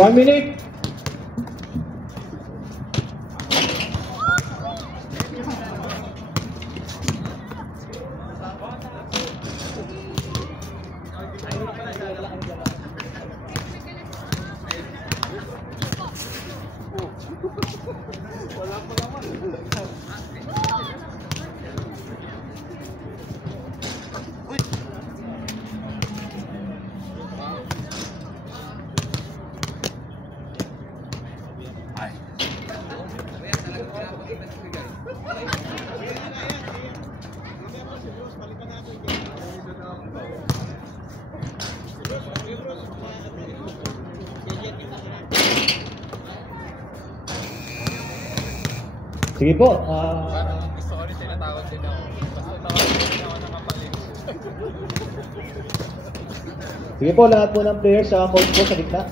1 minute. Sige po. Parang gusto ko rin tinatawag din ako. Basta tawag din ako nakapalit. Sige po, lahat po ng players sa court po sa gitna.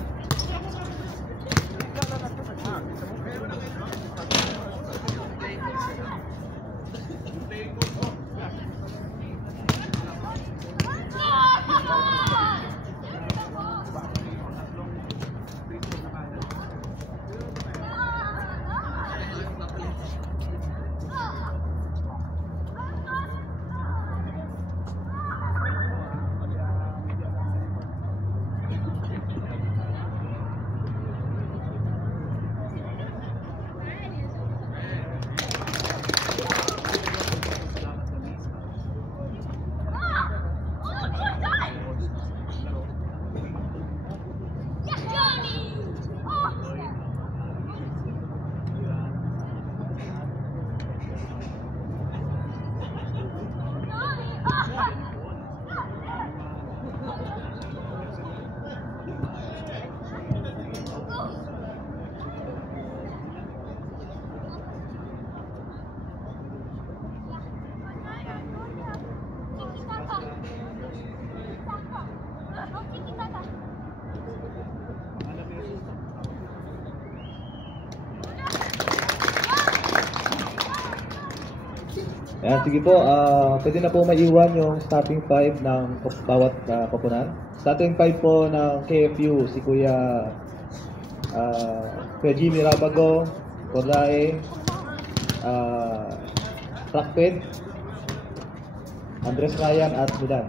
Ayan, sige po, pwede na po maiwan yung starting 5 ng bawat koponan. Starting 5 po ng KFU, si Kuya Jimmy Rabago, Cordae, Trackped, Andres Ryan at Milan.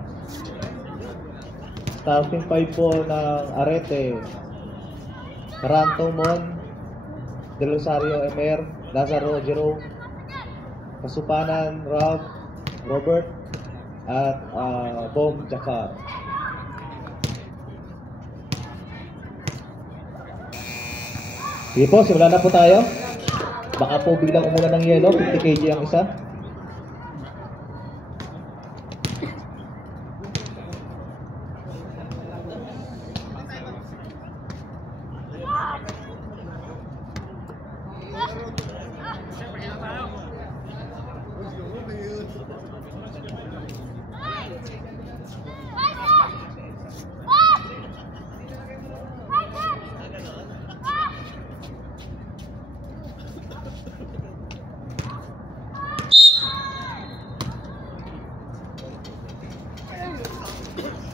Starting 5 po ng Arete, Caranto Mon, Del Rosario Emer, Lazaro Jerome, Kasupanan Ralph, Robert, at Bom Jafar. Sige po, simulan na po tayo. Baka po biglang umulan ng yelo, 50 kg ang isa.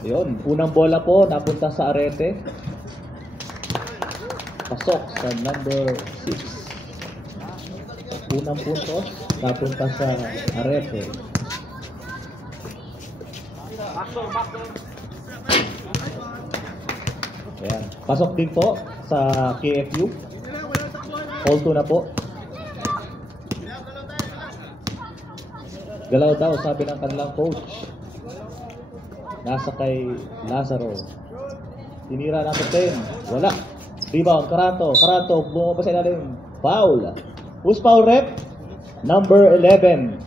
Yun, unang bola po napunta sa Arete. Pasok sa number 6. Unang puntos napunta sa Arete. Ayan. Pasok din po sa KFU. Hold 2 na po. Galaw daw, sabi ng kanilang coach. Nasa kay Lazaro. Tinira natin 10. Wala. Rebound, Caranto. Caranto, bumaba sa ilalim. Foul. Who's foul, rep? Number 11.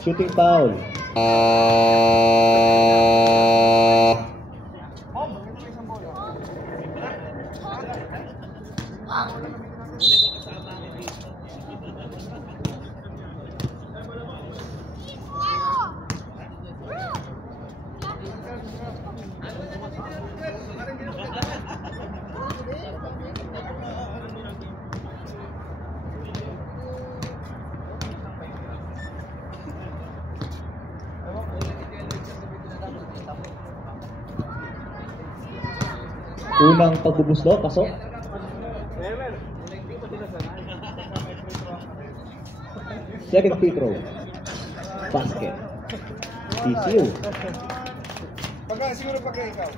Shooting foul. Unang pagbubuslo, pasok. Second free throw. Basket. TCU. Siguro pagka ikaw.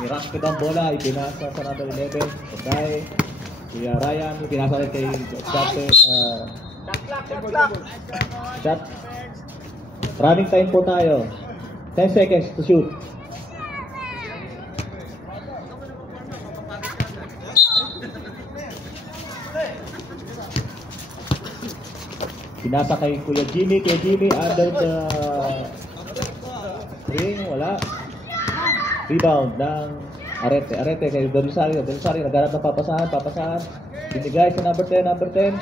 Nirasket ang bola, ipinasa sa number 11. Patay. Kuya Ryan, ipinasa rin kay Dante. Shot. Running time po tayo. 10 seconds to shoot. Pinasa kay Kuya Jimmy. Kuya Jimmy under the ring. Wala. Rebound ng Arete. Arete kay Del Rosario. Del Rosario naghanap ng papasahan. Binigay sa number 10. Number 10.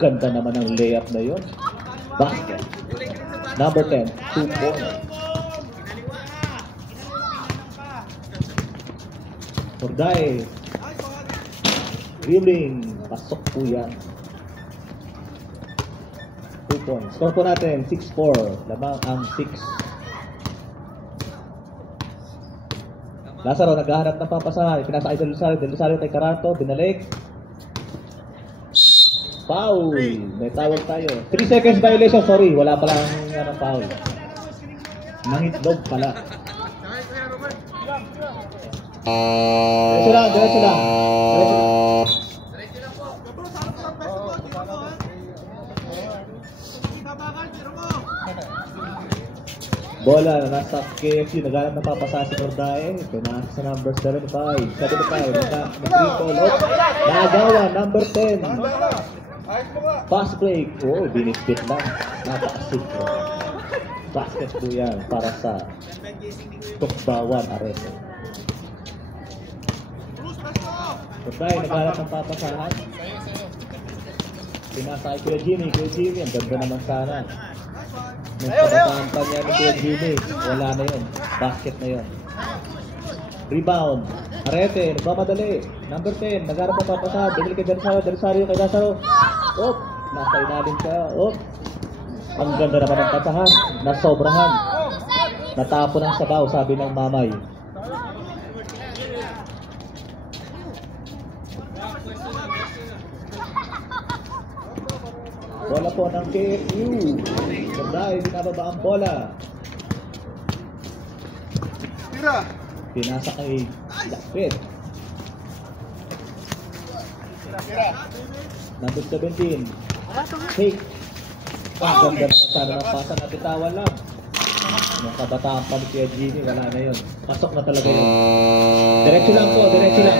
Ganda naman ang layup na yun. Basket. Number 10. 2 points. Horday. Dribbling. Pasok po yan. 2 points. Score po natin, 6-4. Lamang ang 6. Lazaro, naghahanap ng papasahan. Pinasa kay Del Rosario. Del Rosario kay Caranto. Binalik. Foul. May tawag tayo. 3 seconds violation. Sorry, wala palang foul. Nangitlog pala. Diretso lang. Diretso lang. Bola na nasa KFC, naghanap ng papasahan si Cordae. Pinasa sa number 75. 75. Nagawa, number 10. Fast break. Oh, binitbit lang. Napakasip. Basket po yan para sa Tukbawan Arete. Cordae, naghanap ng papasahan. Pinasa kay Kuya Jimmy. Kuya Jimmy, ang ganda naman sana. Nagpapasahan pa niya ni Kuya Jimmy. Wala na yun. Basket na yun. Rebound. Arete, nagmamadali. Number 10, nagharap ang papasahan. Binili kay Del Rosario kay Lazaro. Oh, nasa ilalim siya. Oh, ang ganda naman ng pasahan. Nasobrahan. Natapon ng sabaw, sabi ng mamay. Bola po ng KFU. Dahil binababa ang bola. Pinasa kay Dakpit. Number 17. Take. Ang ganda naman sana ng pasa na bitawan lang. Yung kabataan pa ni Kuya Jimmy, wala na yun. Pasok na talaga yun. Diretso lang po, diretso lang.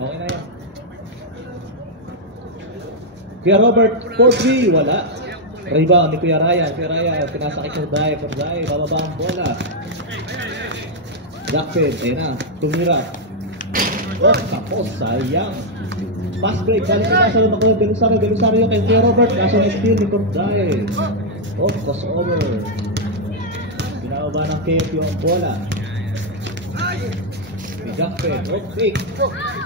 Okay na yan. Kuya Robert, 4-3, wala. Rebound ni Kuya Ryan. Kuya Ryan, pinasakit ng Dai. Dai, bababa ang bola. Jackson, ayun na, tumira. Oh, tapos, sayang. Pass break, balik na sa loob ng Belusario kay Kuya Robert. Kaso na steal ni Dai. Oh, cross over. Binababa ng KFU ang bola. Jackson, oh, pick.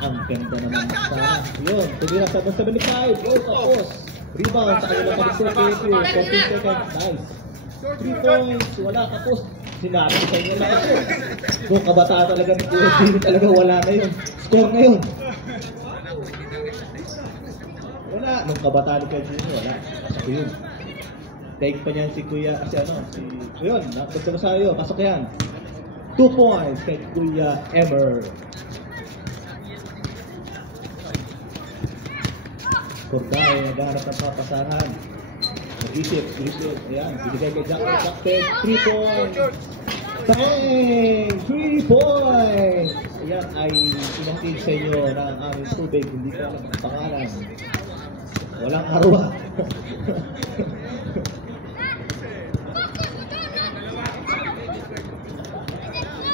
Ang ganda naman sana. Yun, tumira sa 75. Oh, tapos. Rebound sa kanila pa sa KFU. 14 seconds, nice. 3 points, wala, tapos. Sinabi ko sa inyo na ako. Kung kabataan talaga ni Kuya Jimmy, talaga wala na yun. Score na yun. Wala. Nung kabataan ni Kuya Jimmy, wala. Pasok yun. Take pa niyan si Kuya, kasi ano, yun, basta mo sa'yo, pasok yan. 2 points kay Kuya Emer. Corday, naghahanap ng papasahan. Nag-isip. Ayan, binigay kay Jackson. 3 points. Bang! 3 points! Ayan ay pinatid sa inyo ng aming tubig. Hindi ko alam ang pangalan. Walang arwa.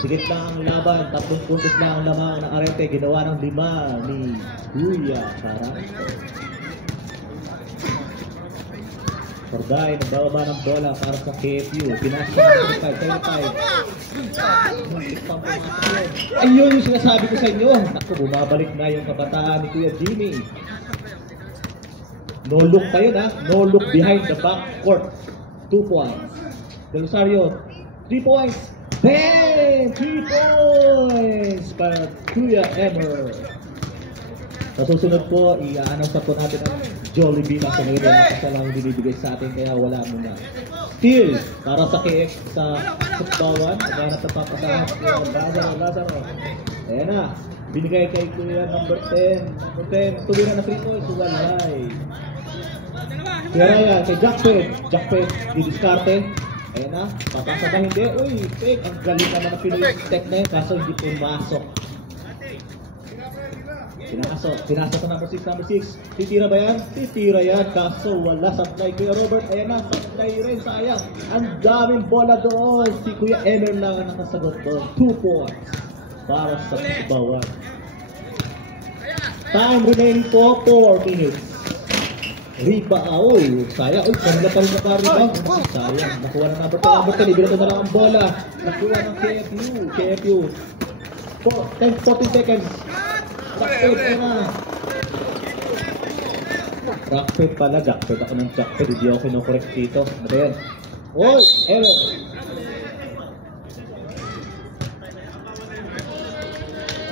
Sigit na ang laban. 3 puntos na ang lamang ng Arete. Ginawa ng 5 ni Kuya Taranto. Corday, nagbababa ng bola para sa KFU. Pinasa ng 75. Ayun yung sinasabi ko sa inyo. Naku, bumabalik na yung kabataan ni Kuya Jimmy. No look pa yun, ha? No look behind the back court. 2 points. Belusario, 3 points. Bang! 3 points para Kuya Emer. Sa susunod po, i-announce po natin ang Jollibee kasi ngayon na kasalang binibigay sa atin kaya wala muna. Still, para sa KX sa Sukbawan, naghanap na papasahan. Lazaro. Ayan na, binigay kay Kuya number 10. Number 10, tumira na 3 points, walay. Kuya Ryan, kay Jackpet, didiskarte. Ayan na, papasa ba hindi? Uy, fake, ang galing naman na Pinoy tech na yun, kaso hindi pumasok. Pinasa sa number 6. Titira ba yan? Titira yan. Kaso wala supply. Kuya Robert, ayan na. Supply rin. Sayang. Ang daming bola doon. Si Kuya Emer lang ang nakasagot doon. 2 points. Para sa Sukbawan. Time remaining po 4 minutes. Rebound. Sayang. Uy, kanila pa rin nakaribang. Sayang. Nakuha ng number 10. Ibigay na lang ang bola. Nakuha ng KFU. 10-14 seconds. Jackpot pala, Jackpot ako ng Jackpot, hindi ako kinokorek dito. Ano ba yan? Oy! Error!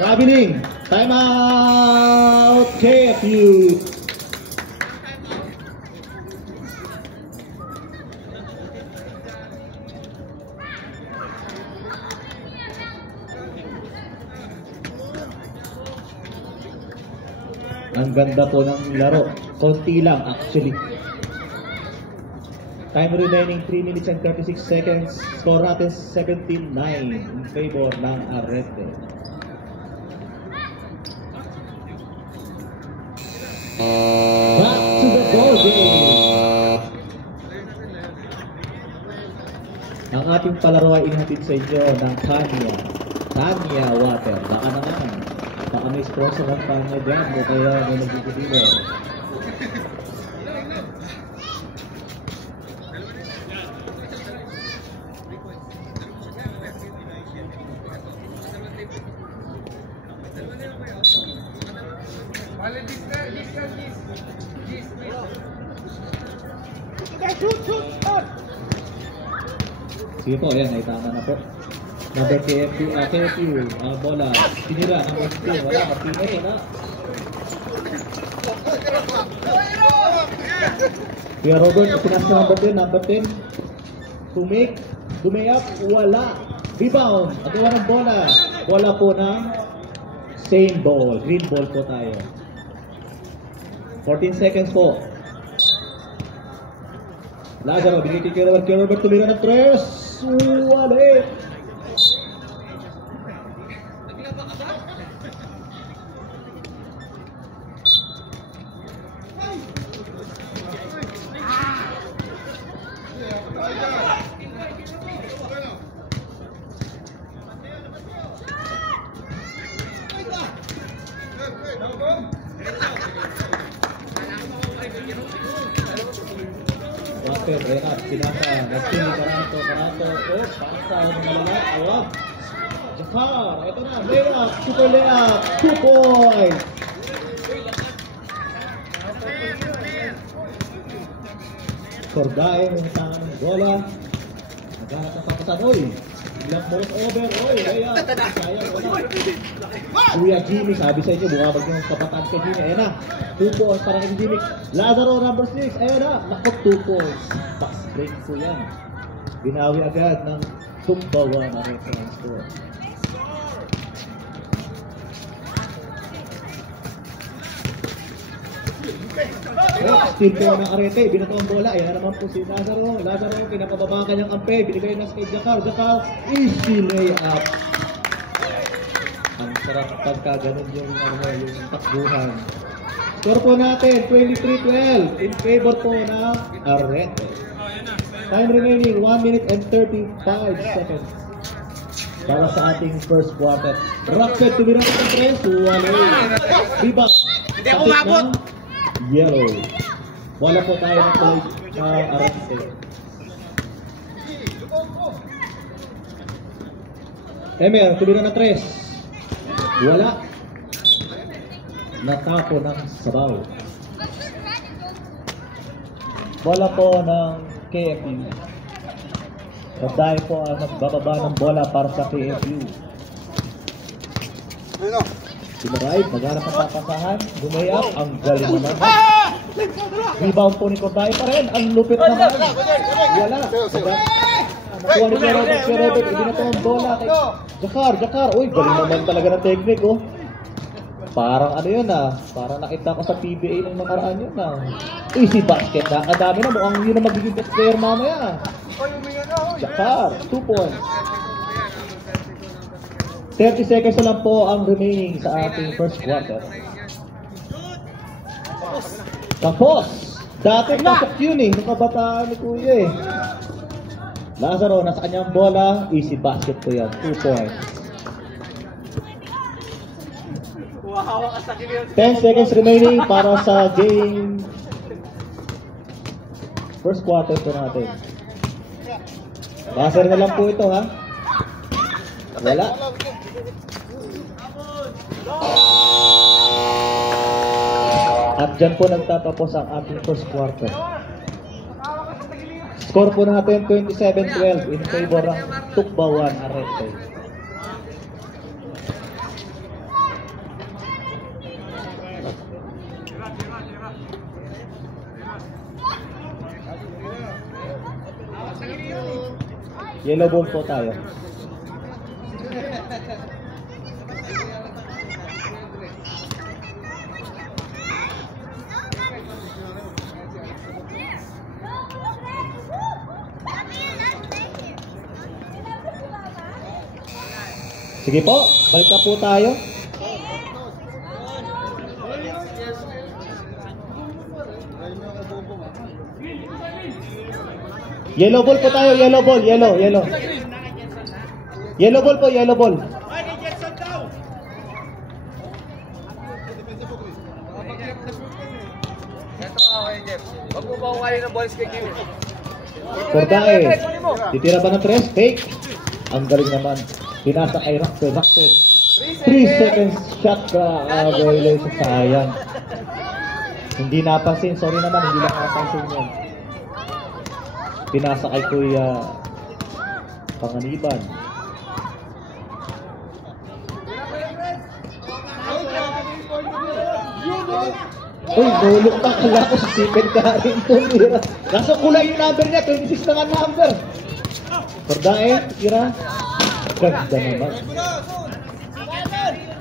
Traveling! Time out! KFU! Ang ganda po ng laro. Konti lang actually. Time remaining 3 minutes and 36 seconds. Score natin 17-9 in favor ng Arete. Back to the ball game. Ang ating palaro ay inhatid sa inyo ng Tanya Water. Baka naman. Baka may sponsor ng Tanya dyan o kaya may nagdideliver. Sige po, ayan, ay tama na po. Number KFU, ang bola. Tinira, number 2. Wala, Martinez, wala. Kuya Robert, pinasa number 10. Dumay-up, wala. Rebound, agawa ng bola. Bola po ng same ball. Green ball po tayo. 14 seconds po. Lazaro, binitin kay Robert, tumira ng 3. Wala. Renat, pinaka, nagpili Karanto, oh, pasa ng malala, awag. Jakar, ito na, layup, super layup, 2 points. Cordae, may tangan ng bola. Naghanap ng papasan, oy. Ilang balls over, oy, layup. Sayang, wala. Kuya Jimmy, sabi sa inyo, bumabag yung kapataan kay Jimmy. Ayan na, 2 points para kay Jimmy. Lazaro, number 6, ayan na, naku, 2 points. Fast break po yan. Binawi agad ng Tumbawan na reference score. Still po ng Arete, binato ang bola. Ayan na naman po si Lazaro. Lazaro, pinakababa kanyang kampe. Binigay na kay Jakar. Jakar, easy layup. Ang sarap pagka ganun yung takbuhan. Score po natin, 23-12 in favor po ng Arete. Time remaining, 1 minute and 35 seconds para sa ating first quarter. Rocket, tumira ng 3. Wala. Rebound. Hindi ako umabot. Yellow. Wala po tayo ng play sa Arete. Emer, tumira ng 3. Wala. Natapo ng sabaw. Bola po ng KFU. Dahil po ang nagbababa ng bola para sa KFU. Sinarive, maghanap ng papasahan. Gumay-up, ang galing naman. Rebound po ni Corday pa rin. Ang lupit naman. Wala. Nakuha ni Robert. Ibinato ang bola kay Jakar. Uy, galing naman talaga ng technique, oh. Parang ano yun parang nakita ko sa PBA nung nakaraan yun Easy basket na, kadami na, mukhang yun na magiging best player mamaya. Jakar, 2 points. 30 seconds na lang po ang remaining sa ating first quarter. Tapos, dati pasok yun nung kabataan ni Kuya Lazaro, nasa kanyang bola, easy basket po yan, 2 points. 10 seconds remaining para sa game. First quarter po natin. Buzzer na lang po ito Wala. At dyan po nagtatapos ang ating first quarter. Score po natin 27-12 in favor ng Tukbawan Arete. Yellow ball po tayo. Sige po, balik na po tayo. Yellow ball po tayo, yellow ball, yellow. Yellow ball po, yellow ball. Wag mo ba kukain ng balls kay Jimmy? Cordae, titira ba ng 3? Fake. Ang galing naman. Pinasa kay Rockford. 3 seconds shot violation, sayang. Hindi napansin, sorry naman, hindi napansin yun. Pinasa kay Kuya Panganiban. Uy, nulok ka. Kala ko si Stephen Curry. Tumira. Nasa kulay yung number niya. 26 na nga number. Kordae, tira. Ganda naman.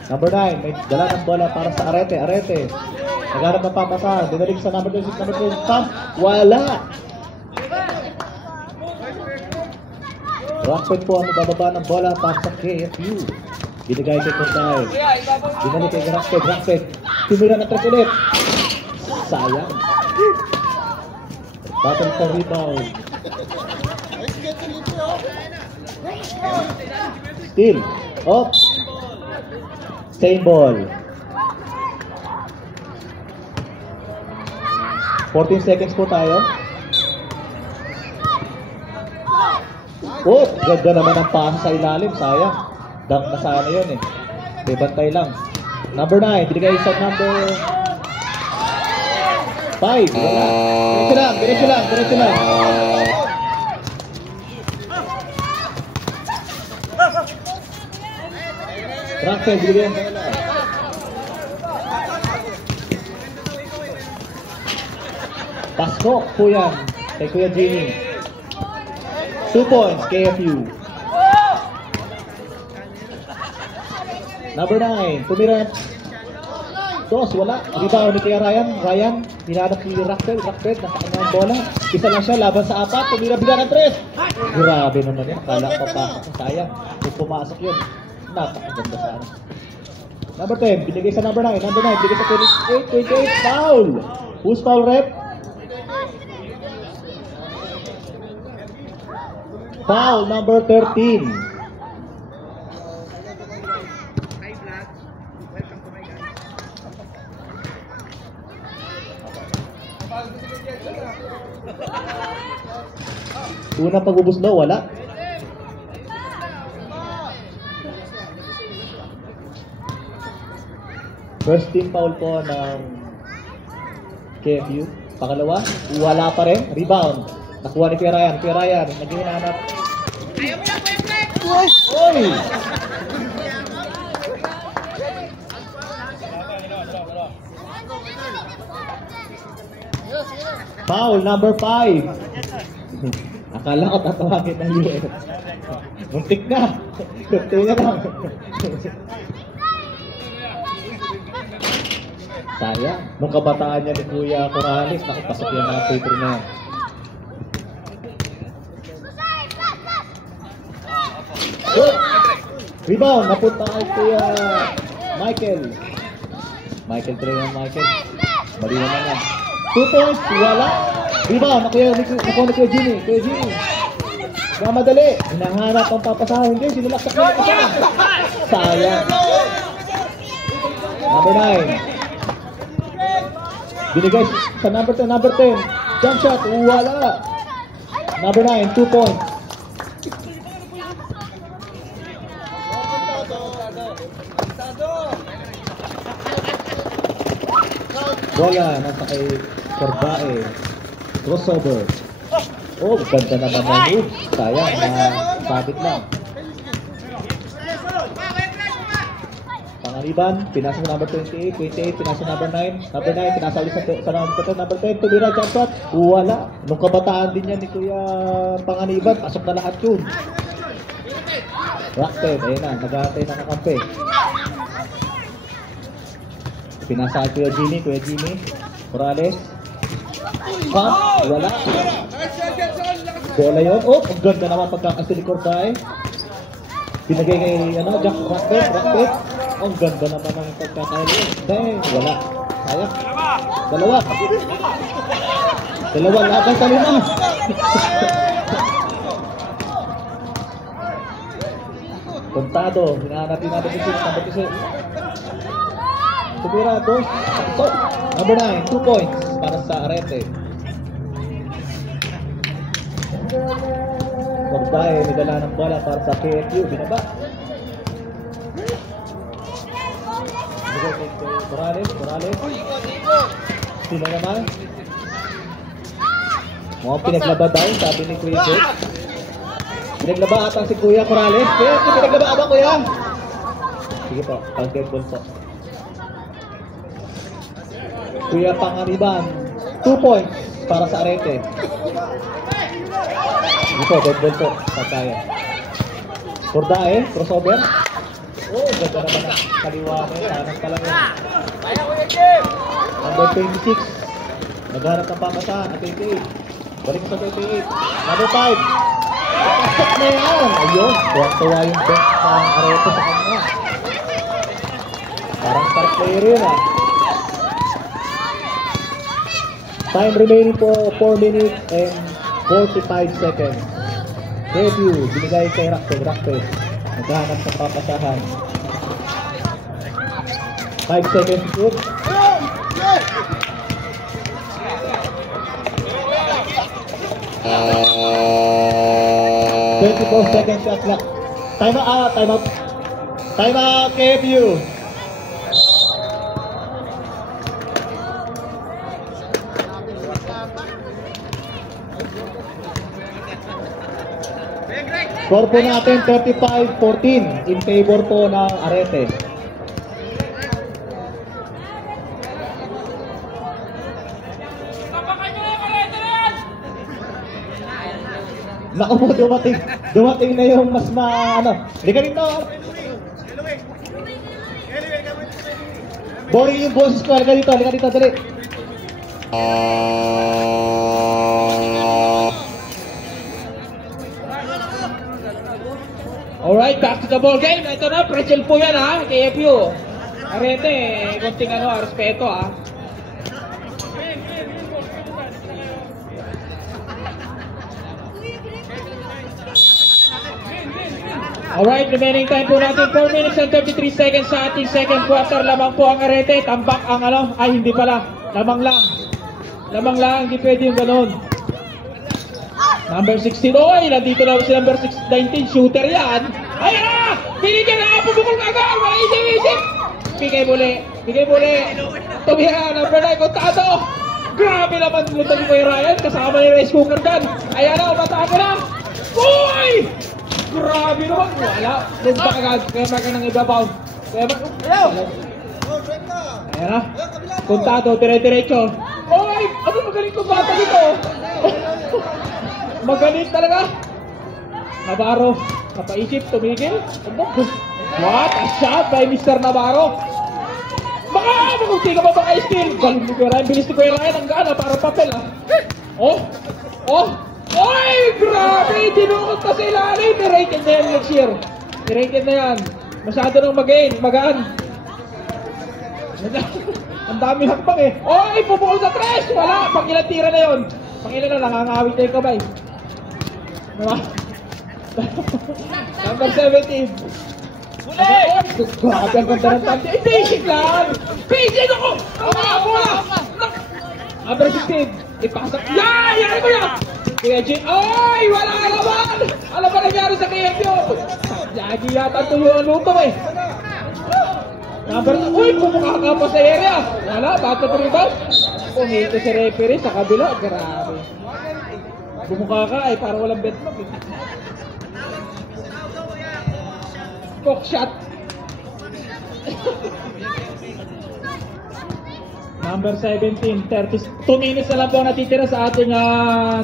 Number 9, may dala ng bola para sa Arete. Arete. Nagharap ng papasa. Dinalig sa number 26, number 2. Pump. Wala. Rockford po ang bababa ng bola para sa KFU. Binigay kay Kordae. Dinalig kay Rockford. Rockford. Tumira na tres ulit. Sayang. Battle for rebound. Steal. Off. Same ball. 14 seconds po tayo. Oh, ganda naman ang pasa sa ilalim. Sayang. Dunk na sana yun eh. May bantay lang. Number 9. Binigay sa number 5. Diretso lang. Diretso lang. Diretso lang. Rockford, binigay ang bola. Pasko po yan kay Kuya Jimmy. 2 points, KFU. Number 9, tumira. Dos, wala. Rebound ni Kuya Ryan. Ryan, hinanap ni Rockford. Rockford, nasa kanya ang bola. Isa lang siya, laban sa 4. Tumira bila ng 3. Grabe naman yan. Kala ko papasok. Sayang. Kung pumasok yun. Napakaganda sana. Number 10, binigay sa number 9. Number 9, binigay sa 28. Foul! Who's foul, rep? Foul, number 13. Unang pag-ubos daw, wala. First team foul po ng KFU. Pangalawa, wala pa rin. Rebound. Nakuha ni Kuya Ryan. Kuya Ryan, naghihinanap. Ayaw mo lang, Kuya Flex! Oy! Foul, number 5. Akala ko tatawagin ng US. Muntik na. Kunti na lang. Sayang. Nung kabataan niya ni Kuya Corrales, nakapasok yan ng paper na yan. Rebound, napunta kay Kuya Michael. Michael Treyan, Michael. Mali naman yan. 2 points, wala. Rebound, nakuha ni Kuya Jimmy. Kuya Jimmy. Madali. Hinahanap ang papasahan. Hindi, sinulaksak na yung kasama. Sayang. Number 9. Binigay sa number 10, number 10. Jump shot, wala. Number 9, 2 points. Bola, nasa kay Kordae. Crossover. Oh, ganda naman na move. Sayang, sabit lang. Pangaliban, pinasa sa number 28, 28, pinasa sa number 9, number 9, pinasa ulit sa number 10, number 10, tumira, jump shot, wala. Nung kabataan din yan ni Kuya Panganiban, pasok na lahat yun. Rockford, ayun na, nag-aantay na kakampi. Pinasa kay Kuya Jimmy, Corrales. Pump, wala. Bola yun, oh, ang ganda naman pagkakasili ni Kordae. Pinagay kay, Jack Rockford. Ang ganda naman ng pagkakaili. Dahil, wala. Sayang. Dalawa. Dalawa laban sa 5. Kontado. Hinahanap natin yung number 2. Tumira, 2. So, number 9, 2 points para sa Arete. Kordae, nidala ng bola para sa KFU. Binaba. Corrales. Sila naman. Mukhang pinaglaba daw, sabi ni Kuya Jake. Pinaglaba atang si Kuya Corrales. Kuya, pinaglaba ba, Kuya? Sige po, pag-get ball po. Kuya Panganiban. 2 points para sa Arete. Ito, dead ball po. Pataya. Cordae, crossover. Oh, ganda naman ang kaliwa na yun. Hanap ka lang yun. Number 26. Naghanap ng papasahan at 28. Balik sa 28. Number 5. Nakasok na yan. Ayun, tuwa yung bench ng Arete sa kanya. Parang star player yun ah. Time remaining po 4 minutes and 45 seconds. Debut, binigay kay Rakpe. Naghahanap ng papasahan. 5 seconds shoot. 24 seconds shot clock. Time out. Time out, KFU. Score po natin 35-14 in favor po ng Arete. Naku po, dumating na yung mas Liga rito. Boring yung boses ko, liga dito, dali. Alright, back to the ball game. Ito na, pretzel po yan ha, KFU. Arete, konting respeto ha. Alright, remaining time po natin 4 minutes and 33 seconds sa ating second quarter. Lamang po ang Arete, tambak ang hindi pala, lamang lang, hindi pwede yung ganun. Number 16, oy, nandito na si number 19, shooter yan. Ayan na! Binigyan na! Pumukul ka agad! Wala isip! Bigay muli! Tumira, number 9, kontado! Grabe naman lutan ko yung Ryan, kasama yung rice cooker dyan. Ayan na, umataan ka na! Uy! Grabe naman! Wala! Lumpa agad, kaya maka nang ibabaw. Ayan na, kontado, dire-diretso. Oy! Ano magaling kong bata dito? Magaling talaga. Navarro, napaisip, tumigil. What a shot by Mr. Navarro. Makunti ka ba baka skill? Galing ni Kuya Ryan, bilis ni Kuya Ryan. Ang gana, para papel ah. Oy, grabe. Tinukot pa sa ilalim. I-rated na yan next year. I-rated na yan. Masyado nang magaan. Ang dami hakbang eh. Oy, pupukol sa tres. Wala, pang ilang tira na yun. Pang ilan na, nakangawit na yung kamay. Number 17. Grabe ang ganda ng tante. Basic lang! Basic ako! Bola! Number 16. Ipasok. Yari ko yan! Kaya Jim. Ay! Wala naman! Ano ba nangyari sa KFU? Yagi yata ito yung lutong eh. Number 2. Uy! Pumukha ka pa sa area. Wala. Bakit ito rebound? Pumito si referee sa kabila. Grabe. Bumukha ka ay parang walang betlock eh. Cock shot. Number 17, 2 minutes na lang po natitira sa ating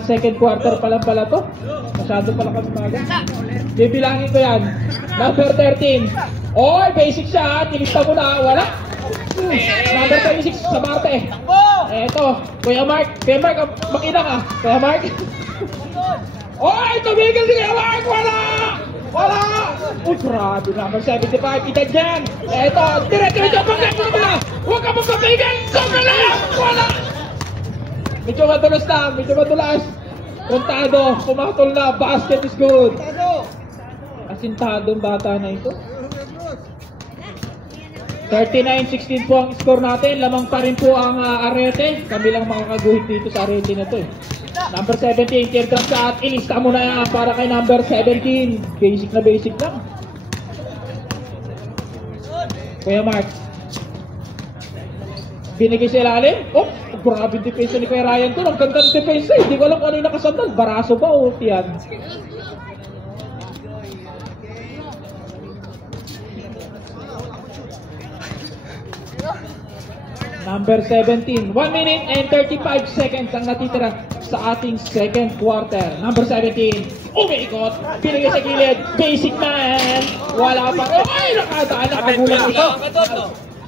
second quarter pa lang pala to. Masyado pala kami maga. Bibilangin ko yan. Number 13. Oy, basic shot. Nilista mo na. Wala. Number 26 sa Marte. Eto, Kuya Mark, makina ka. Kuya Mark. Oy, tumigil si Kuya Mark. Wala. Uy, grabe. Number 75, itad yan. Eto, dire-diretso pagkat mo na. Huwag ka mong kapigil. Sobrang lang. Wala. Medyo madulas. Kontado, pumatol na. Basket is good. Asintadong bata na ito. 39-16 po ang score natin. Lamang pa rin po ang Arete. Kami lang makakaguhit dito sa Arete na ito eh. Number 17, teardrop shot. Ilista mo na yan para kay number 17. Basic lang. Kuya Mark. Binigay sa ilalim. Oh, grabe depensa ni Kuya Ryan to. Ang ganda ng depensa eh. Hindi ko alam kung ano yung nakasandal. Baraso ba o tiyan? Number 17. 1 minute and 35 seconds ang natitira sa ating second quarter. Number 17. Umiikot. Pinagay sa gilid. Basic man. Wala pa. Ay, nakadaan. Nakagulang ito.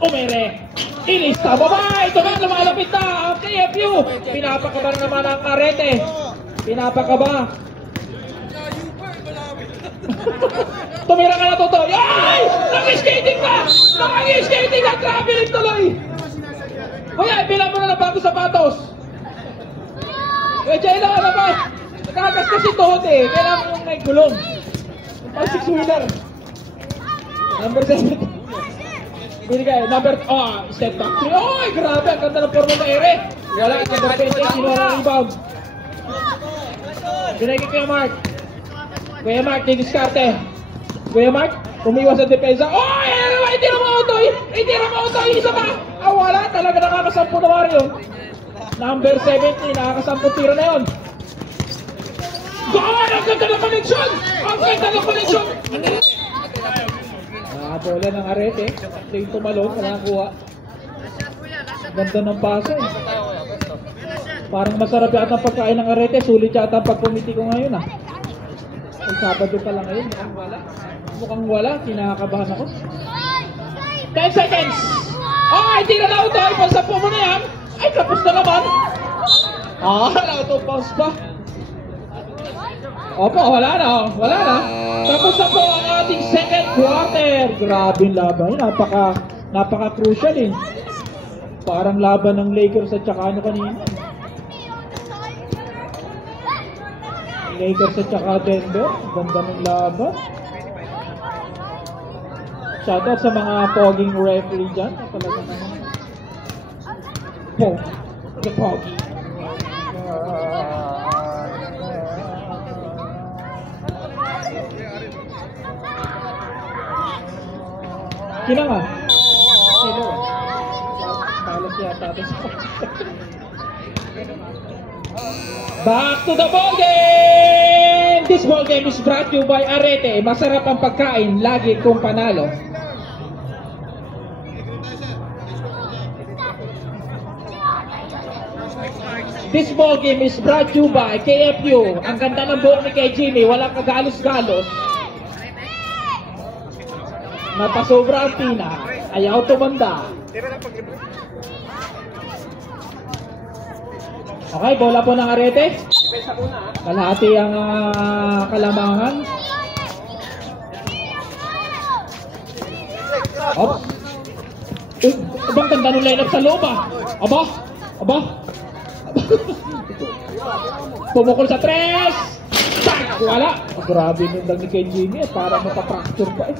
Umere. Ilista. Baba. Ito na. Lumalapit na. Ang KFU. Pinapakaba na naman ang Arete. Pinapakaba. Tumira ka na, Toto. Ay! Nag-skating ka! Nag-skating ka! Traveling tuloy! Kuya, bilang mo na ng bago sapatos. Jello, ano ba? Nakagas kasi tuhod eh. Kailangan yung may gulong. Ang six-wheeler. Number 7. Binigay. Step back 3. Ay, grabe. Ang ganda ng forma ng ere. Wala. Number 20. Sinuha ng rebound. Binigay Kuya Mark. Kuya Mark, didiskarte. Kuya Mark, umiwas sa depensa. Ay, ano ba? Hindi na mautoy! Hindi na mautoy! Isa pa! Wala. Talaga nakakasampu na Mario. Number 17. Nakakasampu tira na yun. Goal! Ang ganda ng connection! Ang ganda ng connection! Bola ng Arete. Ito yung tumalon. Wala nakuha. Ganda ng paso eh. Parang masarap yata ang pagkain ng Arete. Sulit yata ang pagkumiti ko ngayon ah. Ay, Sabado pa lang ngayon. Mukhang wala. Mukhang wala. Kinakabahan ako. 10 seconds! Ay, hindi na na-auto. Ay, pasapo mo na yan. Ay, tapos na naman. Na-auto-pause pa. Opo, wala na. Wala na. Tapos na po ang ating second quarter. Grabe yung laban. Napaka-crucial eh. Parang laban ng Lakers at saka ano kanina. Lakers at saka Denver. Ganda ng laban. Shoutout sa mga poging referee dyan. Talaga naman. The pogi. Sino nga? Sino? Palos yata ito sa Back to the ball game! This ball game is brought to you by Arete. Masarap ang pagkain, lagi kung panalo. This ball game is brought to you by KFU. Ang ganda ng buhok ni kay Jimmy, walang kagalos-galos. Napasobra ang tina, ayaw tumanda. Okay, bola po ng Arete. Kalahati ang kalamangan. Op. Ibang ganda ng lineup sa loob ah. Aba. Pumukol sa tres. Tak! Wala. Grabe yung lundang ni Ken Jimmy eh. Parang mapapacture pa eh.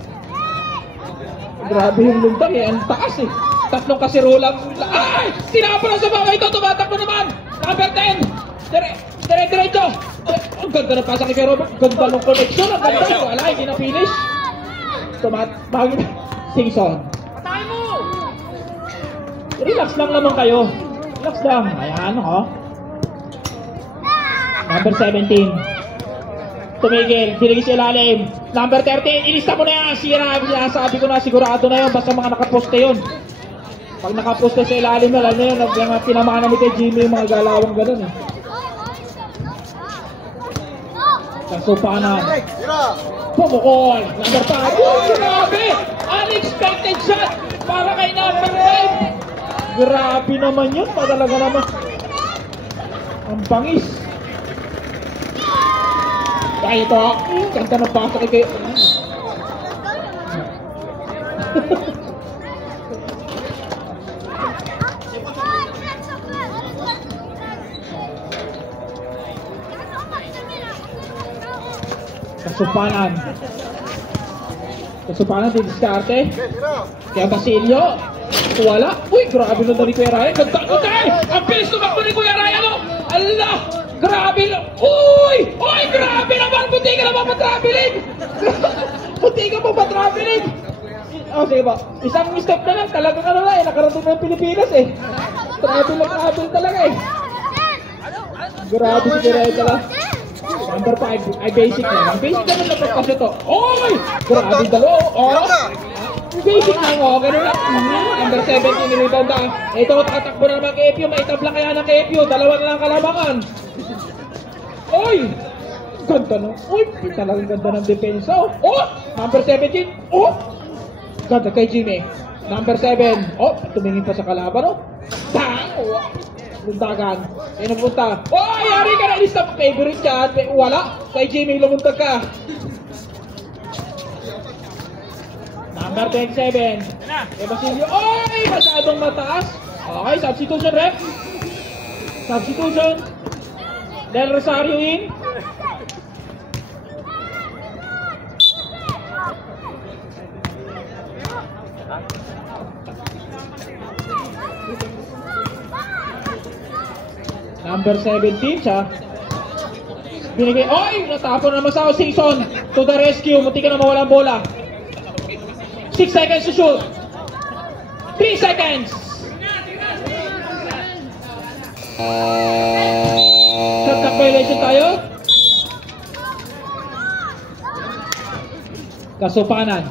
Grabe yung lundang eh. Ang taas eh. Tatlong kasirulang. Ay! Tinapon ang sa baba ito. Tumatakbo naman. Number 10. Dire-diretso. Ang ganda na pasa kay Robert. Ganda ng connection. Ang ganda. Wala. Hindi na finish. Bahagin. Singson. Patay mo! Relax lang naman kayo. Relax lang. Ayan ho. Number 17. Tumigil. Binigay sa ilalim. Number 13. Ilista mo na yan. Sabi ko na sigurado na yun. Basta mga nakaposte yun. Pag nakaposte sa ilalim na, alam na yun. Yung pinamakan namin kay Jimmy yung mga galawang gano'n eh. Kasupa na. Pumukol. Number 5. Oh, grabe! Unexpected shot para kay number 5. Grabe naman yun. Talaga naman. Ang bangis. Kaya ito. Ganda ng pasa kay kayo. Kasupanan din diskarte. Kaya Basilio. Wala. Uy, grabe na dari Kuya Ryan. Ganda. Ang bilis tumakbo ni Kuya Ryan. Allah! Grabe na. Uy! Grabe naman. Buti ka naman pa-traveling. Buti ka pa pa-traveling. Sige ba. Isang step na lang. Talagang ano na eh. Nakarating ng Pilipinas eh. Travel talaga eh. Grabe si Kuya Ryan talaga. Number 5 ay basic na. Ang basic naman na pagpasya to. Oy! Grabe dalo. Basic lang o, ganun lang. Number 17, niliband na. Ito, tatakbo na naman kay Epio. May tabla kaya ng kay Epio. Dalawa na lang kalamangan. Oy! Ganda no? Uy! Talagang ganda ng depensa. Oh! Number 17. Oh! Ganda kay Jimmy. Number 7. Oh! Tumingin pa sa kalaban, oh. Bang! Oh! Lundagan. Yan ang punta. Oh! Yari ka na. List of favorite yan. Wala. Kay Jimmy, lumuntag ka. Number 27. Kay Basilio. Oy! Masyadong mataas. Okay, substitution rep. Substitution. Del Rosario in. Number 17 siya. Binigay. Oy! Natapon naman sa Season. To the rescue. Munti ka na mawalang bola. 6 seconds to shoot. 3 seconds. Shot clock violation tayo. Kasupanan.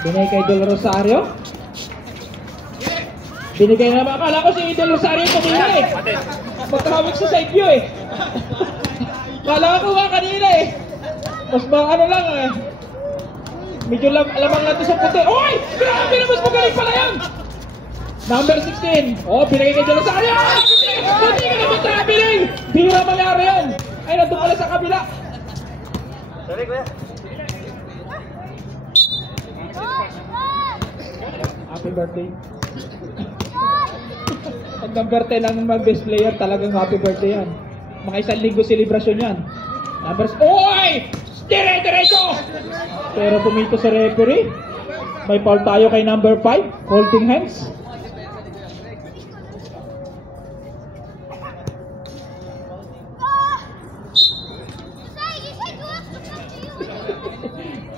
Binigay kay Del Rosario. Binigay na naman. Akala ko si Del Rosario tumingin eh. Matawag sa side view eh. Akala ko nga kanina eh. Mas ano lang eh. Medyo lamang lang ito sa puti. Oy! Grabe na, mas magaling pala yan! Number 16. Oh, binigay kay Del Rosario. Buti ka naman traveling! Bira mangyari yan. Ay, nandun pala sa kabila. Sorry, kuya. Happy birthday. Pag number 10 ang mag-best player, talagang happy birthday yan. Mga 1 linggo celebration yan. Numbers. Oy! Dire-diretso! Pero pumito sa referee. May foul tayo kay number 5. Holding hands.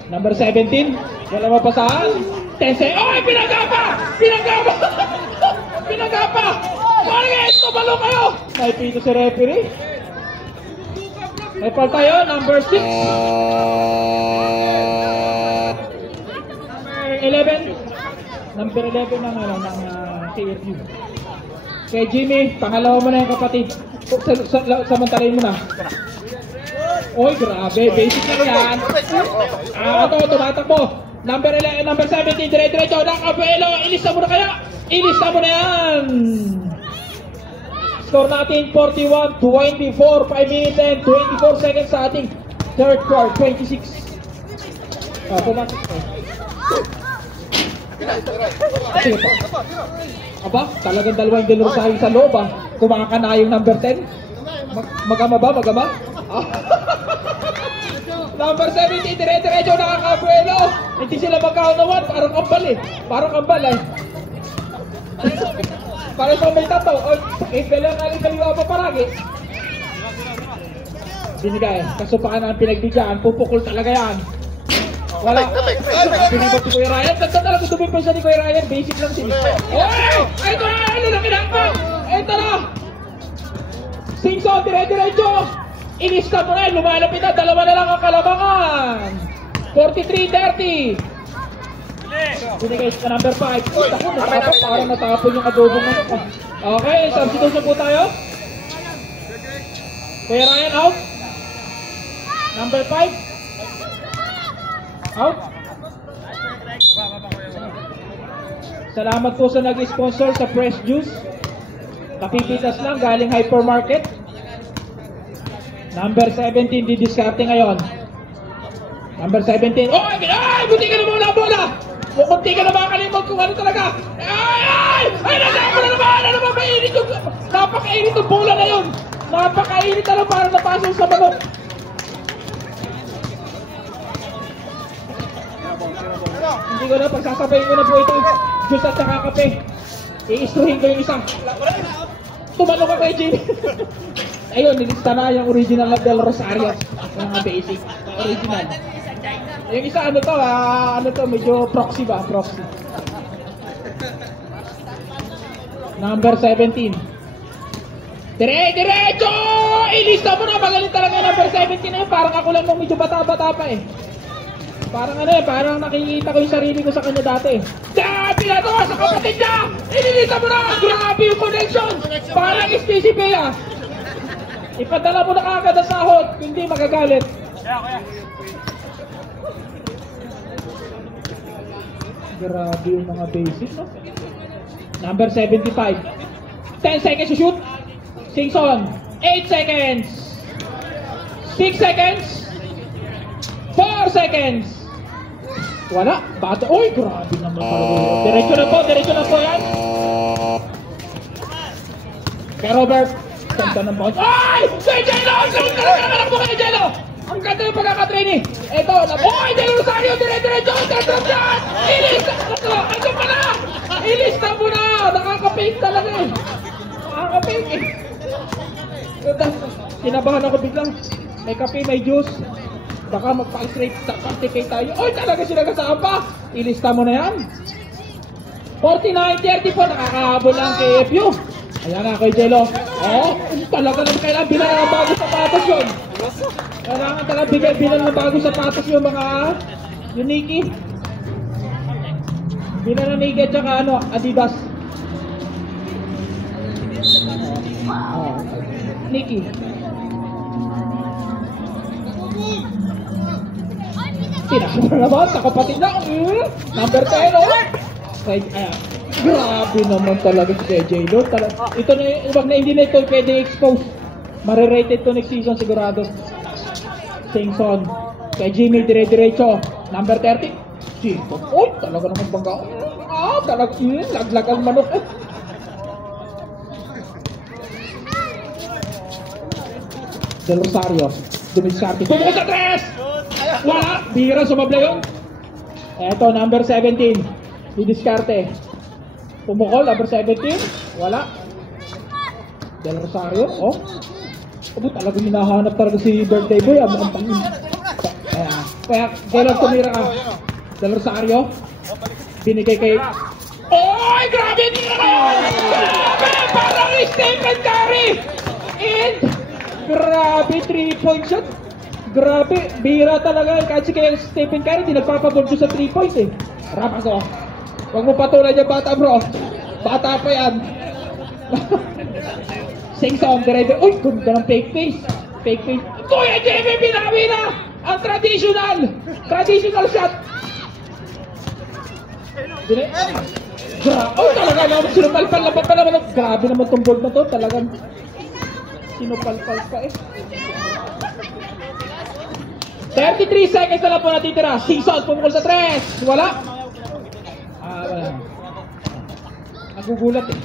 Number 17. Wala mapasahan. 10 seconds. Oy! Pinagapa! Pinagapa! Pinagapa! Margaret! Tumalo kayo! May pito sa referee. May foul tayo, number 6. Number 11 ng KFU. Kay Jimmy, pangalawa mo na yung kapatid. Samantalayin mo na. Oy, grabe, basic na yan. Ito, tumatakbo. Number 17, dire-diretso ng Abuelo. Ilista mo na kaya? Ilista mo na yan. Score natin 41-24, 5 minutes and 24 seconds sa ating third quarter, 26. Ito lang. Sige pa. Aba, talagang dalawang Del Rosario sa loob ah. Kumaka na yung number 10. Magama ba? Magama? Number 17, dire-diretso nakakabuelo. Hindi sila magkaunawan. Parang kambal eh. Parang kambal eh. Parang sa may tato. Kailan kaliwa pa paragi. Binigay. Kasupakan ang pinagbigyan. Pupukol talaga yan. Wala. Pinibot si Kuya Ryan. Ganda talaga dumipin siya ni Kuya Ryan. Basic lang sila. Oy! Ito na! Ano na kinakpa? Ito na! Singson, dire-diretso! Inista mo na yan. Lumalapit na. Dalawa na lang ang kalabangan. 43-30. Binigay sa number 5. Parang natapon yung adobong na. Okay, substitution po tayo. Kuya Ryan out. Number 5. Out. Salamat po sa nag-sponsor sa Fresh Juice. Kapipitas lang galing hypermarket. Number 17 didiskarte ngayon. Number 17. Oh, ay! Buti ka naman na bola! Mukunti ka na makakalimot kung ano talaga. Ay! Nasama na naman! Ano naman? Mainit yung... Napakainit yung bola na yun! Napakainit na lang parang napasok sa manok. Hindi ko na, pagsasabayin ko na po ito. Juice at saka kape. I-istruhin ko yung isa. Tumalo ka kay Jimmy. Ayun, nilista na yung original na Del Rosario. Yung mga basic. Original. Yung isa, ano to, medyo proxy ba? Proxy. Number 17. Diretso! Ilista mo na, magaling talaga yung number 17 na yun. Parang ako lang nung medyo bata-bata pa eh. Parang ano eh, parang nakikita ko yung sarili ko sa kanya dati. Grabe na to sa kapatid niya! Inilita mo na! Grabe yung connection! Parang STCP ah! Ipadala mo na kagad ang sahod, hindi magagalit. Grabe yung mga basic, no? Number 75. 10 seconds to shoot. Singson. 8 seconds. 6 seconds. 4 seconds. Wala. Bata. Uy, grabe naman pala. Diretso na po yan. Kay Robert. Ganda ng bounce. Ay! Kay Jello! Ganda naman po kay Jello! Ang ganda yung pagkakatrain eh. Ito. Uy! Jello Rosario! Dire-diretso! Ganda dyan! Ilista! Ano pa na? Ilista mo na! Nakaka-fake talaga eh. Nakaka-fake eh. Kinabahan ako biglang. May kape, may juice. Baka magpa-straight sa participate tayo. Oy, talaga sila kasama pa. Ilista mo na yan. 49-34. Nakakahabol lang kay FU. Ayan na kay Jello. Oh, talaga naman kailangan bilang ng bago sapatos yun. Kailangan talaga bilang ng bago sapatos yung mga yung Nike. Bilang ng Nike at saka ano, Adidas. Oh, Nike. Tinakbo naman sa kapatid na. Number 10, oh. Grabe naman talaga si Jello. Ito na, wag na hindi na ito pwede expose. Marerated to next season sigurado. Singson. Kay Jimmy, dire-diretso. Number 30. Singson. Uy, talaga naman bangga. Talaga yun. Laglag ang manok. Del Rosario. Dumiscarte. Pumukot sa tres! Wala! Bihira sumabla yun. Eto, number 17. Dumiscarte. Pumukol, number 17. Wala. Del Rosario. Oh. Talagang hinahanap talaga si birthday boy. Ang pangin. Kaya kailan tumira ka? Del Rosario. Binigay kay... Oy! Grabe! Hindi na kayo! Grabe! Parang Stephen Curry! And... Grabe! 3-point shot! Grabe! Bihira talaga. Kasi kay Stephen Curry, di nagpapabog sa 3 points eh. Rapas oh. Huwag mo patuloy dyan bata bro. Bata pa yan. Sing-song, direct. Uy, ganda ng fake face. Fake face. Kuya Jimmy, binawi na! Ang traditional! Traditional shot! Oh, talaga naman. Sinupalpal na pa naman. Grabe naman itong board na to. Talagang sinupalpal pa eh. 33 seconds na lang po natitira. Sing-song, pumukol sa 3. Wala. Wala. Nagugulat eh.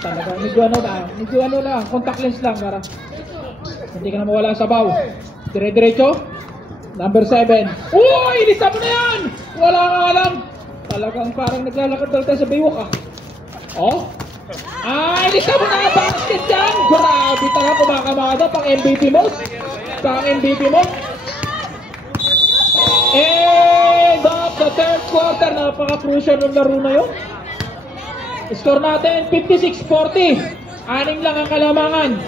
Talaga, medyo ano lang, contact lens lang para hindi ka na mawala sa baw. Dire-diretso. Number 7. Uy! Ilista mo na yan! Wala ka alam. Talagang parang naglalakad talaga sa baywalk ah. Oh? Ilista mo na! Basket yan! Grabe talaga kumakamada pang MVP mo. Pang MVP mo. And of the third quarter, napaka-crucial ng laro na yun. Score natin 56-40. 6 lang ang kalamangan.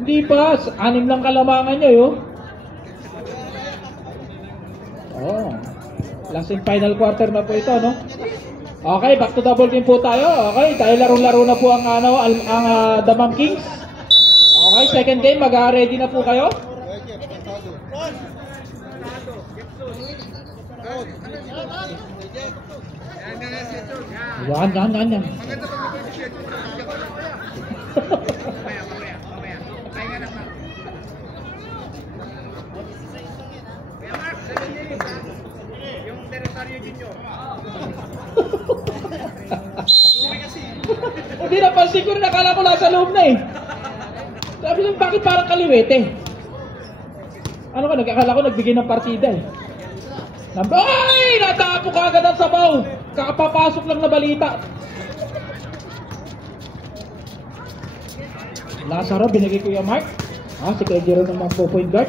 Hindi pa, 6 lang kalamangan nyo yun. Oh, last and final quarter na po ito, no? Okay, back to double game po tayo. Okay, dahil larong-laro na po ang Damam Kings. Okay, second game, mag-ready na po kayo. Yan. Hindi napansin ko rin, nakala ko nasa loob na eh. Sabi nyo, bakit parang kaliwete? Ano ka, akala ko nagbigay ng partida eh. Ay! Natapo ka agad ang sabaw! Kakapapasok lang na balita. Lazaro, binigay ko yung Mark. Si Kuya Jero naman po point guard.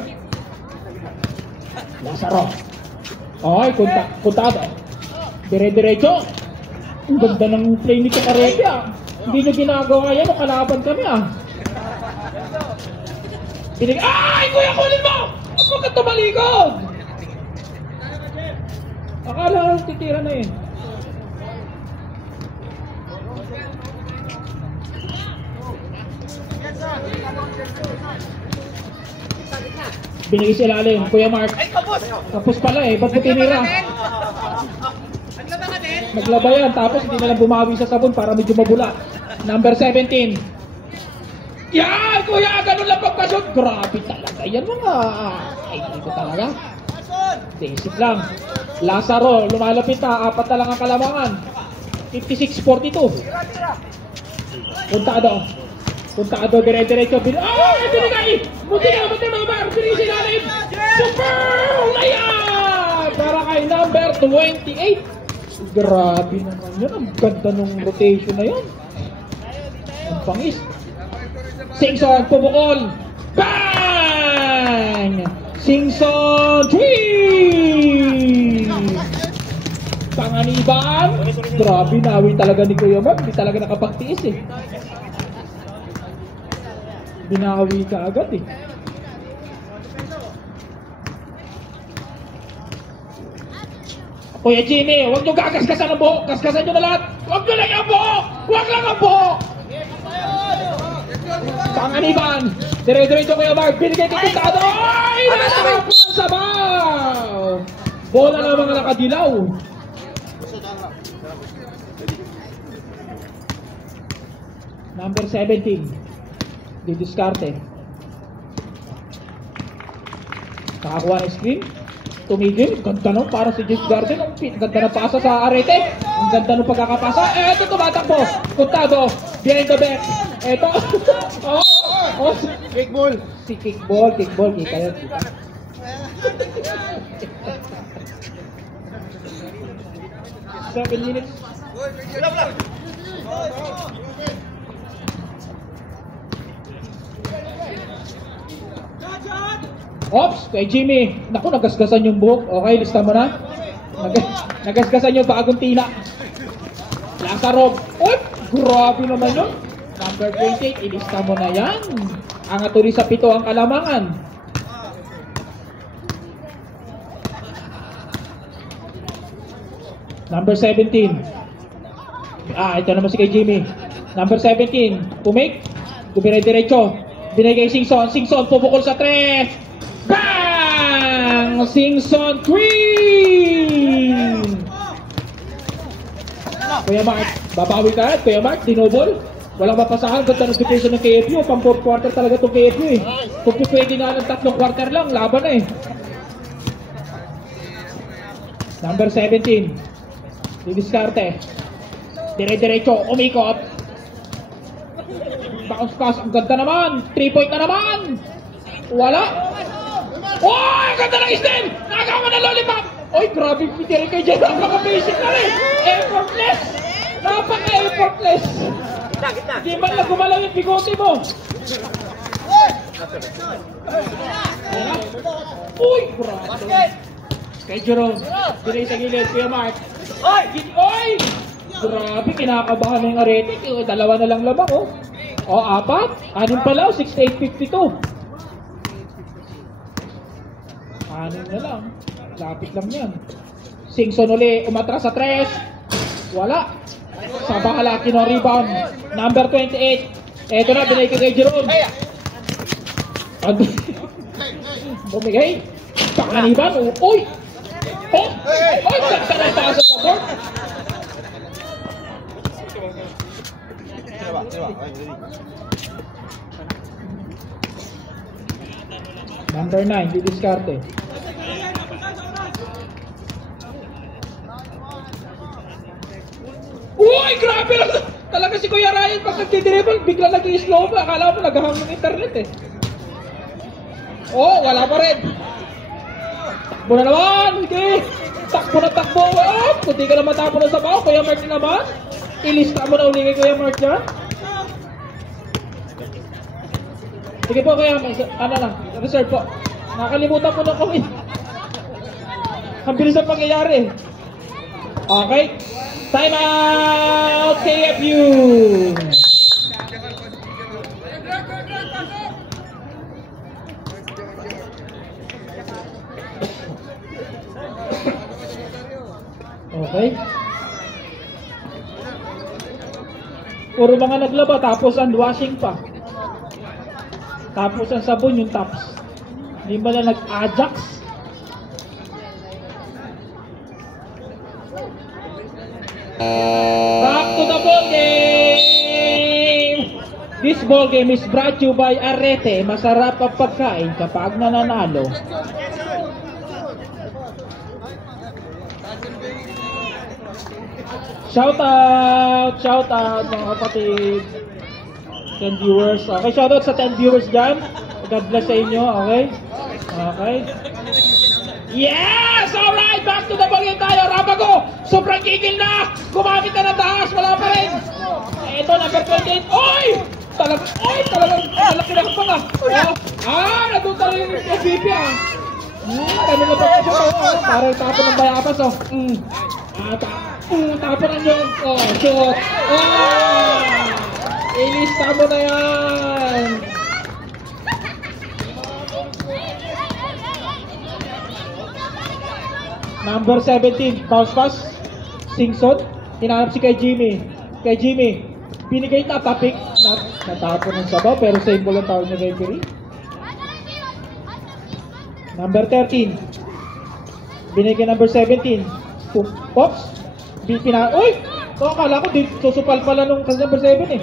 Lazaro. Okay, kuntado. Dire-diretso. Ang ganda ng play ni Arete Hindi nyo ginagawa yan o kalaban kami Binigay. Ay! Kuya, kunin mo! Bakit tumalikod? Akala titira na yun. Binigay sa ilalim, Kuya Mark. Tapos pala ba't mo tinira? Naglaba yan, tapos hindi na lang bumawi sa sabon para medyo mabula. Number 17. Yan! Kuya, ganun lang pagpasok. Grabe talaga yan mga. Ay, dito talaga. Basic lang. Lazaro, lumalapit na. 4 na lang ang kalamangan. 56-42. Puntado, dire-diretso. Ay, binigay! Buti na, mga binigay si Lalim. Super! Layab! Para kay number 28. Grabe naman yun. Ang ganda nung rotation na yun. Ang pangis. Singson, pumukol. Bang! Singson, three! Panganiban. Grabe, nawi talaga ni Kuya Mark. Hindi talaga nakapagtiis Binawi ka agad Kuya Jimmy, huwag nyo gagaskasan ang buhok. Gaskasan nyo na lahat. Huwag nyo lang ang buhok. Huwag lang ang buhok. Panganiban. Dire-diretso Kuya Mark. Binigay kay Kuntado. Ay! Nasarap ng sabaw. Bola na mga nakadilaw. Number 17. Didiskarte. Nakakuha ng screen. Tumigil. Ganda no? Para si Jess Garden. Ang ganda na pasa sa Arete. Ang ganda ng pagkakapasa. Eto tumatakbo. Kuntado. Behind the back. Eto. Kickball. Si kickball. Kita yun. 7 minutes. Ops, kay Jimmy. Naku, nagasgasan yung buhok. Okay, lista mo na. Nagasgasan yung bagong tila. Lazaro. Uy, grabe naman yun. Number 28, ilista mo na yan. Angat tuloy sa 7 ang kalamangan. Number 17. Ito naman si kay Jimmy. Number 17. Pumik. Dumire-diretso. Binigay Singson. Singson, pupukol sa 3. Bang! Singson Green! Kuya Mark, babawi ka. Kuya Mark, dinobol. Walang mapasahan. Ganda notification ng KFU. Pang 4th quarter talaga itong KFU Kung pwede nga ng 3 quarter lang, laban na Number 17. Didiskarte. Dire-diretso, umikot. Bounce pass, ang ganda naman. 3-point na naman. Wala. Ang ganda ng stem. Nakagawa ng lollipop. Oy, grabe pitiri kay Jen. Napaka-basic na rin. Effortless. Napaka-effortless. Di man lang gumalaw yung bigote mo. Uy, grabe. Kay Jerome. Dinay sa gilid. Kuya Mark. Oy! Grabe, kinakabahan na yung Arete. Dalawa na lang labang, 4. 6 pala, 68-52. 6 na lang. Lapit lang yan. Singson uli, umatras sa 3. Wala. Sa bahala, kino-rebound. Number 28. Eto na, binay kay Jerome. Bumigay. Panganiban. Uy! Ganda na pasa sa board. Number 9, didiskarte. Uy, grabe lang! Talaga si Kuya Ryan pag nagdi-dribble, bigla nag-i-slow pa. Akala mo naghahang ng internet wala pa rin. Takbo na naman! Sige! Takbo na takbo! Kung di ka na matapon na sa bao, Kuya Mark naman. Ilista mo na uli kay Kuya Mark dyan. Sige po kaya, ano lang, reserve po. Nakalimutan ko na kung ang bilis ang pangyayari. Okay. Time out, KFU! Okay. Puro mga naglaba, tapos ang washing pa. Tapos ang sabon yung tops. Hindi ba na nag-Ajax? Back to the ball game! This ball game is brought to you by Arete. Masarap ang pagkain kapag nananalo. Shout out mga kapatid. 10 viewers. Okay, shout out sa 10 viewers dyan. God bless sa inyo, okay? Okay. Yes! Alright! Back to the ball game tayo. Rabago! Sobrang gigil na! Gumamit na ng taas! Wala pa rin! Ito, number 28. Oy! Talagang malaki na pa nga. Nandun talaga yung MVP ah. Ano na ba ito? Parang tapo ng bayabas oh. Tapo ng yung shoot. Ilista mo na yan. Number 17, bounce pass. Singson. Hinahanap si kay Jimmy. Binigay na tapik. Natapon ng sabaw pero same ball ang tawag niya referee. Number 13. Binigay number 17. Pops. Uy! Akala ko susupal pala nung number 7 eh.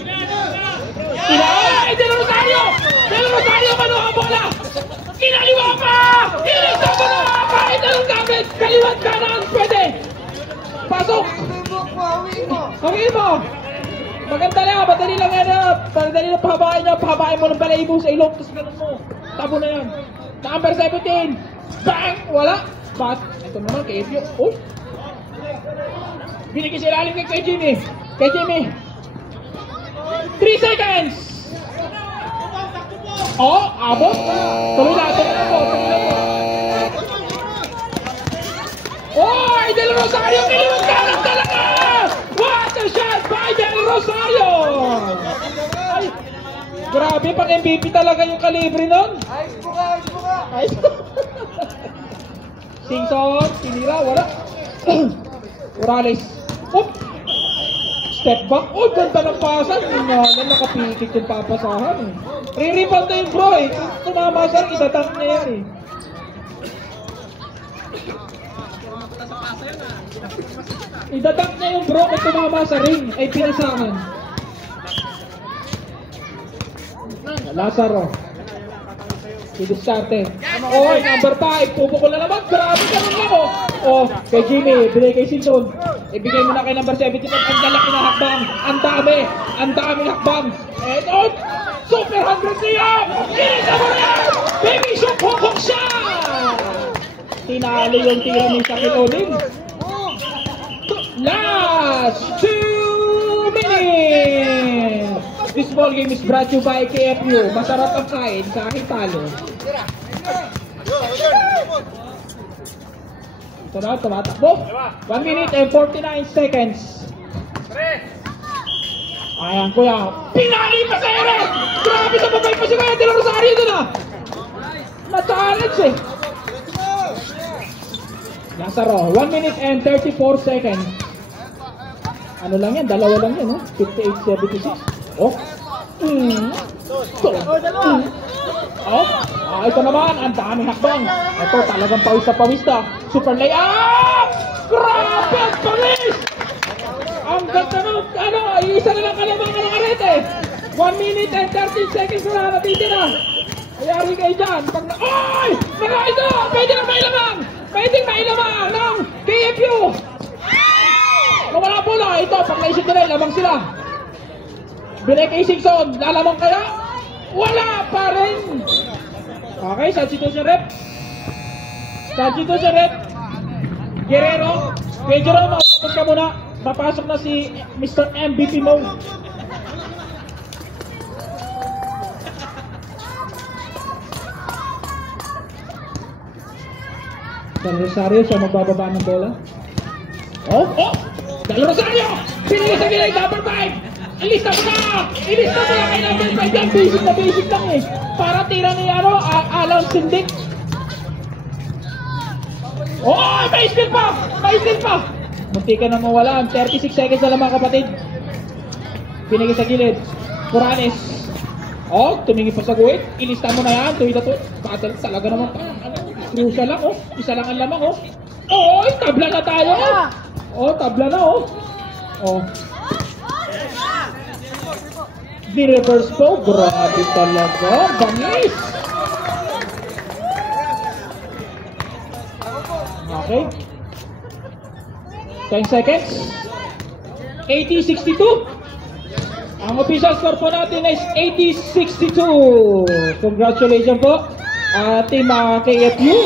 De Rosario! Kano ang bola! Kinaliwa pa! Kinaliwa pa! Ito ang gamit! Kaliwat kanan! Pwede! Pasok! Hawin mo! Maganda lang! Madali lang yan! Madali lang pahabain niya! Pahabain mo ng balahibo sa ilong! Tapos ganun mo! Tabo na yan! Number 17! Bang! Wala! Ito naman kay Efio! Uy! Binigay si ilalim kay Jimmy! 3 seconds! Abot! Tuloy natin po! Del Rosario! Kiliwag kanan talaga! What a shot by Del Rosario! Ay! Grabe, pang MVP talaga yung kalibre nun! Ayos mo ka! Singson, tinira, wala. Morales. Step back. Ganda ng pasan. Nakapikit yung papasahan eh. Re-rebound na yung bro eh. Tumama siya, itatang na yan eh. Itatang na yung bro kung tumama sa ring. Ay pinasahan. Lazaro. Idistarte. Number 5. Pupukol na naman. Grabe ka rin ako. Kay Jimmy. Binay kay Sinton. Ibigay mo na kay number 17. Ang lalaki na hakbang. Ang dami hakbang. Ito. Super 100 niya. Kinita mo na. Baby shoot. Hukok siya. Tinalo yung tira ni Shaquille O'Neal. Last 2 minutes. This ball game is brought to you by KFU. Masarap ang kain kahit talo. Ito na, tumatakbo. 1 minute and 49 seconds. Ayan kuya. Pinali pa sa ere! Grabe sa babay pa si Kuya Del Rosario doon ah! Na-challenge eh. Lazaro, 1 minute and 34 seconds. Ano lang yan? Dalawa lang yan, no? 58-76. Ito naman, ang daming hakbang. Ito, talagang pawis na pawis na. Super layup! Grabe ang pawis! Ang ganda nun, isa na lang kalamangan ng Arete. 1 minute and 13 seconds na natitira. Ayari kayo dyan. Mga ito, pwede na mailamang. Pwedeng mailamang ng KFU. Nawala bola, ito, pag naisip nila, lamang sila. Binay kay Singson, lalamang kaya? Wala pa rin! Okay, substitution rep. Guerrero, mautapos ka muna. Papasok na si Mr. MVP mode. Del Rosario siya magbababa ng bola. Oh! Del Rosario! Pinili sa gilay, number 5! Ilista mo na! Ilista mo na kay number 5 yan! Basic lang eh! Para tira ni Alan Sindik. Oh! May steal pa! Munti ka na mawalan. 36 seconds na lang mga kapatid. Pinigil sa gilid. Coranes. Oh, tumingin pa sa guhit. Ilista mo na yan. Tuwid na to. Battle talaga naman. Crucial lang oh. Isa lang ang lamang oh. Oh, tabla na tayo. Oh, tabla na oh. Oh. Di-reverse po. Grabe talaga. Bangis. Okay. 10 seconds. 80-62. Ang official score po natin is 80-62. Congratulations po, Team KFU. Okay.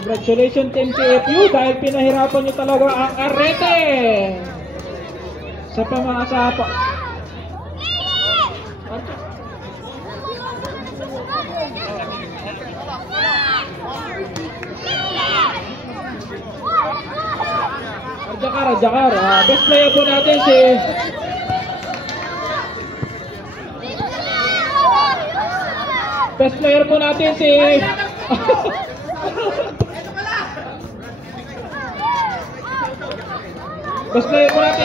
Congratulations Team KFU dahil pinahirapan nyo talaga ang Arete sa pamasa. Jakar. Best player po natin si Best player po natin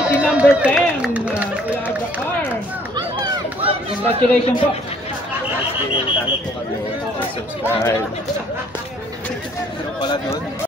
si number 10, Kuya Jakar. Congratulations po. Talo po kami. Subscribe. Pala doon.